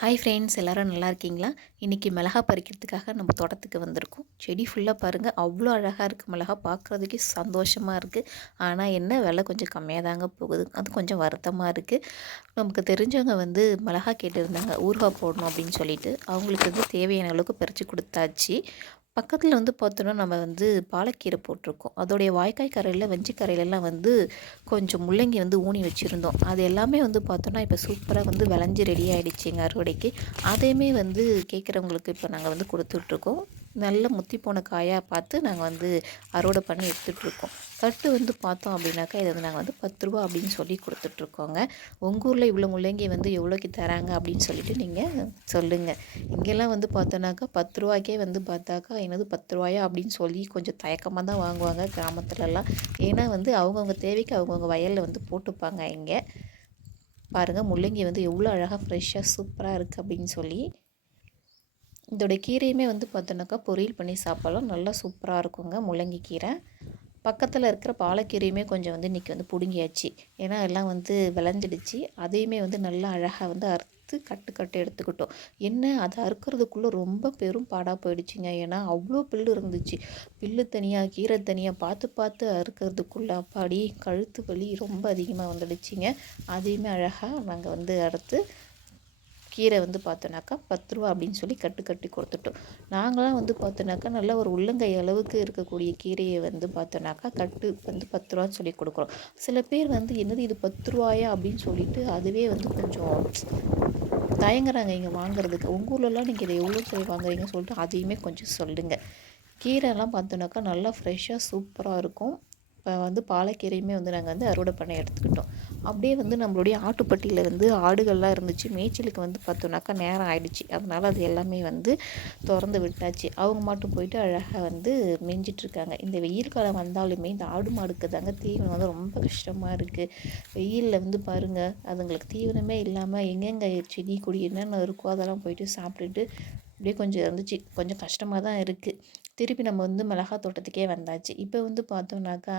Hi friends, எல்லோரும் நல்லா இருக்கீங்களா? இன்றைக்கி மிளகா பறிக்கிறதுக்காக நம்ம தோட்டத்துக்கு வந்திருக்கோம். செடி ஃபுல்லாக பாருங்கள், அவ்வளோ அழகாக இருக்குது. மிளகா பார்க்குறதுக்கே சந்தோஷமாக இருக்குது. ஆனால் என்ன விலை கொஞ்சம் கம்மியாக தாங்க போகுது. அது கொஞ்சம் வருத்தமாக இருக்குது. நமக்கு தெரிஞ்சவங்க மிளகா கேட்டிருந்தாங்க, ஊறுகாய் போடணும் அப்படின்னு சொல்லிட்டு. அவங்களுக்கு தேவையான அளவுக்கு பறித்து கொடுத்தாச்சு. பக்கத்தில் பார்த்தோன்னா நம்ம பாலக்கீரை போட்டிருக்கோம். அதோடைய வாய்க்காய் கரையில் வெஞ்சி கரையிலலாம் கொஞ்சம் முள்ளங்கி ஊனி வச்சுருந்தோம். அது எல்லாமே பார்த்தோன்னா இப்போ சூப்பராக விளைஞ்சி ரெடி ஆகிடுச்சிங்க அறுவடைக்கு. அதையுமே கேட்குறவங்களுக்கு இப்போ நாங்கள் கொடுத்துட்ருக்கோம். நல்ல முத்தி போன காயாக பார்த்து நாங்கள் அறுவடை பண்ணி எடுத்துகிட்ருக்கோம். கட்டு பார்த்தோம் அப்படின்னாக்கா இதை நாங்கள் 10 ரூபா அப்படின்னு சொல்லி கொடுத்துட்ருக்கோங்க. உங்கள் ஊரில் இவ்வளோ முள்ளங்கி எவ்வளோக்கு தராங்க அப்படின்னு சொல்லிட்டு நீங்கள் சொல்லுங்கள். இங்கெல்லாம் பார்த்தோன்னாக்கா 10 ரூபாய்க்கே பார்த்தாக்கா என்னது 10 ரூபாயா அப்படின்னு சொல்லி கொஞ்சம் தயக்கமாக தான் வாங்குவாங்க கிராமத்துலலாம். ஏன்னா அவங்கவுங்க தேவைக்கு அவங்கவுங்க வயலில் போட்டுப்பாங்க. இங்கே பாருங்கள், முள்ளங்கி எவ்வளோ அழகாக ஃப்ரெஷ்ஷாக சூப்பராக இருக்குது அப்படின்னு சொல்லி. இதோட கீரையுமே பார்த்தோன்னாக்கா பொரியல் பண்ணி சாப்பிடலாம், நல்லா சூப்பராக இருக்குங்க முள்ளங்கி கீரை. பக்கத்தில் இருக்கிற பாலக்கீரையுமே கொஞ்சம் இன்றைக்கி பிடுங்கியாச்சு. ஏன்னா எல்லாம் விளைஞ்சிடுச்சு. அதையுமே நல்லா அழகாக அறுத்து கட்டு எடுத்துக்கிட்டோம். என்ன அதை அறுக்கிறதுக்குள்ளே ரொம்ப பெரும் பாடாக போயிடுச்சுங்க. ஏன்னா அவ்வளோ புல் இருந்துச்சு. புல்லு தனியாக கீரை தனியாக பார்த்து அறுக்கிறதுக்குள்ளே அப்பாடி கழுத்து வலி ரொம்ப அதிகமாக வந்துடுச்சிங்க. அதையுமே அழகாக நாங்கள் அறுத்து கீரை பார்த்தோன்னாக்கா 10 ரூபா அப்படின்னு சொல்லி கட்டி கொடுத்துட்டோம். நாங்களாம் பார்த்தோன்னாக்கா நல்லா ஒரு உள்ளங்கை அளவுக்கு இருக்கக்கூடிய கீரையை பார்த்தோன்னாக்கா கட்டு 10 ரூபான்னு சொல்லி கொடுக்குறோம். சில பேர் என்னது இது 10 ரூபாயா அப்படின்னு சொல்லிட்டு அதுவே கொஞ்சம் தயங்குறாங்க இங்கே வாங்குறதுக்கு. உங்கள் ஊர்லலாம் நீங்கள் இதை எவ்வளோ சொல்லி வாங்குறீங்கன்னு சொல்லிட்டு அதையுமே கொஞ்சம் சொல்லுங்கள். கீரைலாம் பார்த்தோன்னாக்கா நல்லா ஃப்ரெஷ்ஷாக சூப்பராக இருக்கும். இப்போ பாலக்கீரையுமே நாங்கள் அறுவடை பண்ண எடுத்துக்கிட்டோம். அப்படியே நம்மளுடைய ஆட்டுப்பட்டியில் ஆடுகள்லாம் இருந்துச்சு. மேய்ச்சலுக்கு பார்த்தோன்னாக்கா நேரம் ஆகிடுச்சு. அதனால் அது எல்லாமே திறந்து விட்டாச்சு. அவங்க மட்டும் போயிட்டு அழகாக மேய்ஞ்சிட்ருக்காங்க. இந்த வெயில் காலம் வந்தாலுமே இந்த ஆடு மாடுக்கு தாங்க தீவனம் ரொம்ப கஷ்டமாக இருக்குது. வெயிலில் பாருங்கள், அதுங்களுக்கு தீவனமே இல்லாமல் எங்கெங்கே செடி கொடி என்னென்ன இருக்கோ அதெல்லாம் போயிட்டு சாப்பிட்டுட்டு அப்படியே கொஞ்சம் இருந்துச்சு. கொஞ்சம் கஷ்டமாக தான் இருக்குது. திருப்பி நம்ம மிளகா தோட்டத்துக்கே வந்தாச்சு. இப்போ பார்த்தோன்னாக்கா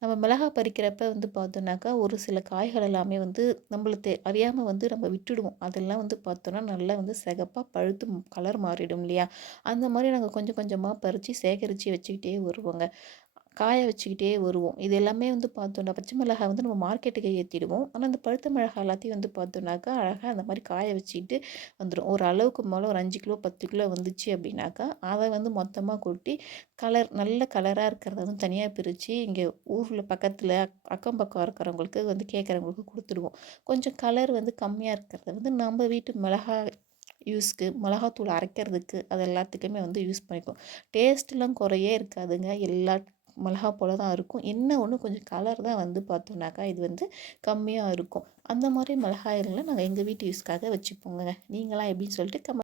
நம்ம மிளகா பறிக்கிறப்ப பார்த்தோன்னாக்கா ஒரு சில காய்கள் எல்லாமே நம்மளுக்கு அறியாமல் நம்ம விட்டுடுவோம். அதெல்லாம் பார்த்தோன்னா நல்லா சிகப்பாக பழுத்து கலர் மாறிடும் இல்லையா? அந்த மாதிரி நாங்கள் கொஞ்சம் கொஞ்சமாக பறித்து சேகரித்து வச்சுக்கிட்டே வருவோங்க. காய வச்சுக்கிட்டே வருவோம். இது எல்லாமே பார்த்தோன்னா பச்சை மிளகாய் நம்ம மார்க்கெட்டுக்கு ஏற்றிடுவோம். ஆனால் அந்த பழுத்த மிளகாய் எல்லாத்தையும் பார்த்தோன்னாக்கா அழகாக அந்த மாதிரி காய வச்சுக்கிட்டு வந்துடும். ஒரு அளவுக்கு மேலே ஒரு 5 கிலோ 10 கிலோ வந்துச்சு அப்படின்னாக்கா அதை மொத்தமாக கொட்டி நல்ல கலராக இருக்கிறத தனியாக பிரித்து இங்கே ஊரில் பக்கத்தில் அக்கம் பக்கம் இருக்கிறவங்களுக்கு கேட்குறவங்களுக்கு கொடுத்துடுவோம். கொஞ்சம் கலர் கம்மியாக இருக்கிறத நம்ம வீட்டு மிளகாய் யூஸ்க்கு மிளகாத்தூள் அரைக்கிறதுக்கு அது எல்லாத்துக்குமே யூஸ் பண்ணிக்குவோம். டேஸ்ட்லாம் குறையே இருக்காதுங்க. எல்லா மிளகா போல தான் இருக்கும். என்ன ஒன்று கொஞ்சம் கலர் தான் பார்த்தோன்னாக்கா இது கம்மியாக இருக்கும். அந்த மாதிரி மிளகாய்களை நாங்கள் எங்கள் வீட்டு யூஸ்க்காக வச்சுப்போங்க. நீங்களாம் எப்படின்னு சொல்லிட்டு